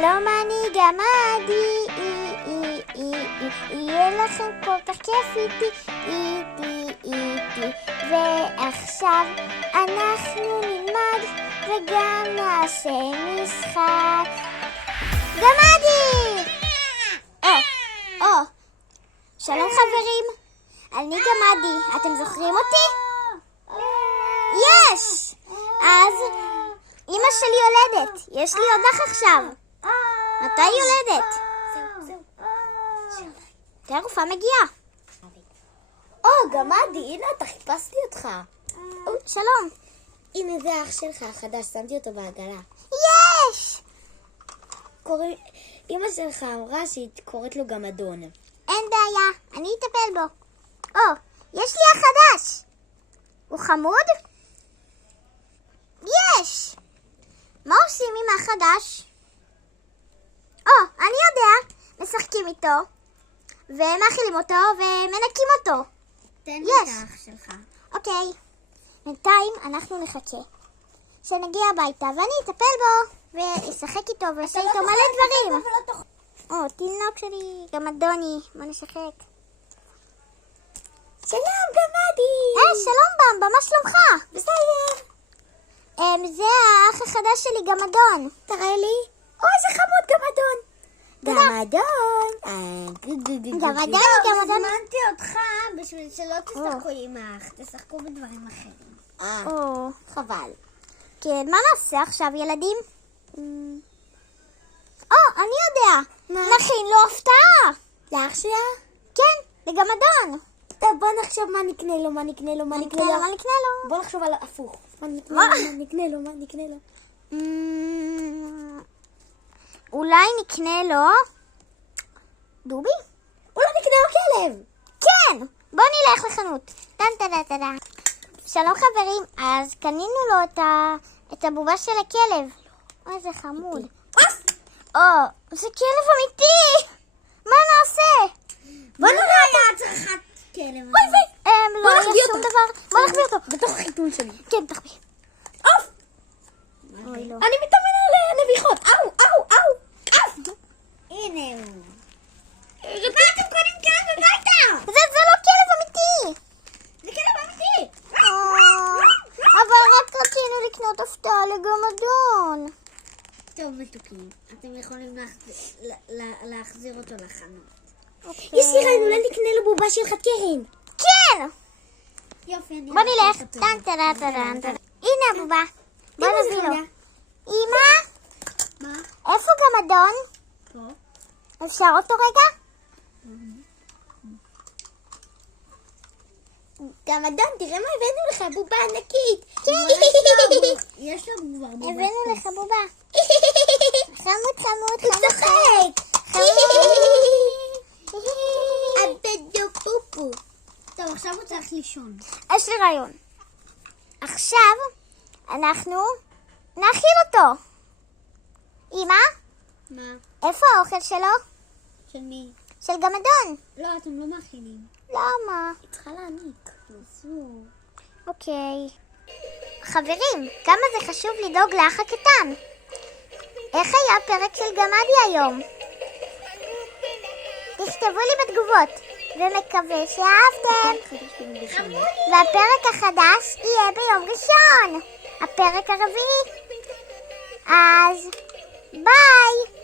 שלום, אני גמדי, יהיה לכם כל כך כיף איתי, ועכשיו אנחנו נלמד וגם נעשה משחק. גמדי! שלום חברים, אני גמדי, אתם זוכרים אותי? יש! אז אמא שלי יולדת, יש לי אותך עכשיו. מתי יולדת? תראה, רופאה מגיעה. גמדי, הנה אתה, חיפשתי אותך. שלום. הנה זה אח שלך החדש, שמתי אותו בעגלה. יש! אמא שלך אמרה שהיא קוראת לו גמדון. אין בעיה, אני אטפל בו. יש לי אח חדש. הוא חמוד? יש! מה עושים עם אח חדש? אני יודע. משחקים איתו, ומאכילים אותו, ומנקים אותו. תן לי יש. את האח שלך. אוקיי. בינתיים אנחנו נחכה שנגיע הביתה, ואני אטפל בו, ואשחק איתו, ועושה איתו מלא דברים. תינוק שלי, גמדוני, בוא נשחק. שלום גמדי! שלום במבה, מה שלומך? בסדר. זה האח החדש שלי, גמדון. תראה לי. איזה חמוד גמדון. גמדון. גמדון. הזמנתי אותך בשביל שלא תשחקו עם האח, תשחקו בדברים אחרים. חבל. כן, מה נעשה עכשיו, ילדים? אני יודע. נכין לו הפתעה. לאח שלה? כן, לגמדון. טוב, בוא נחשוב מה נקנה לו. בוא נחשוב על הפוך. מה נקנה לו? אולי נקנה לו דובי? אולי נקנה לו כלב. כן, בוא נלך לחנות. טן. שלום חברים, אז קנינו לו את הבובה של הכלב. איזה חמוד. זה כלב אמיתי. מה נעשה? בוא נראה היה צריכת כלב. לא יהיה שום דבר. בוא נחביא אותו. בתוך החיתול שלי. כן, תחביא. אני מתאמן על נביחות. אוף. הנה הוא. מה אתם קונים כאן בביתה? זה לא כלב אמיתי. זה כלב אמיתי. אבל רק רצינו לקנות הפתעה לגמדון. טוב מתוקים, אתם יכולים להחזיר אותו לחנות. יש לי רעיון, אולי נקנה לו בובה של קרן. כן! יופי, אני בוא נלך. טן. הנה הבובה. בוא נביא לו. אמא? מה? איפה גמדון? פה. אפשר אותו רגע? גמדון, תראה מה הבאנו לך, בובה ענקית. כן. יש לנו כבר בובה. הבאנו לך בובה. חמוד. צוחק. אבדו פופו. טוב, עכשיו הוא צריך לישון. יש לי רעיון. עכשיו אנחנו נאכיל אותו. אמא? מה? איפה האוכל שלו? של מי? של גמדון. לא, אתם לא מאכילים. למה? היא צריכה להעניק. אסור. אוקיי. חברים, כמה זה חשוב לדאוג לאח הקטן. איך היה הפרק של גמדי היום? תכתבו לי בתגובות, ומקווה שאהבתם. והפרק החדש יהיה ביום ראשון, הפרק הרביעי. אז ביי!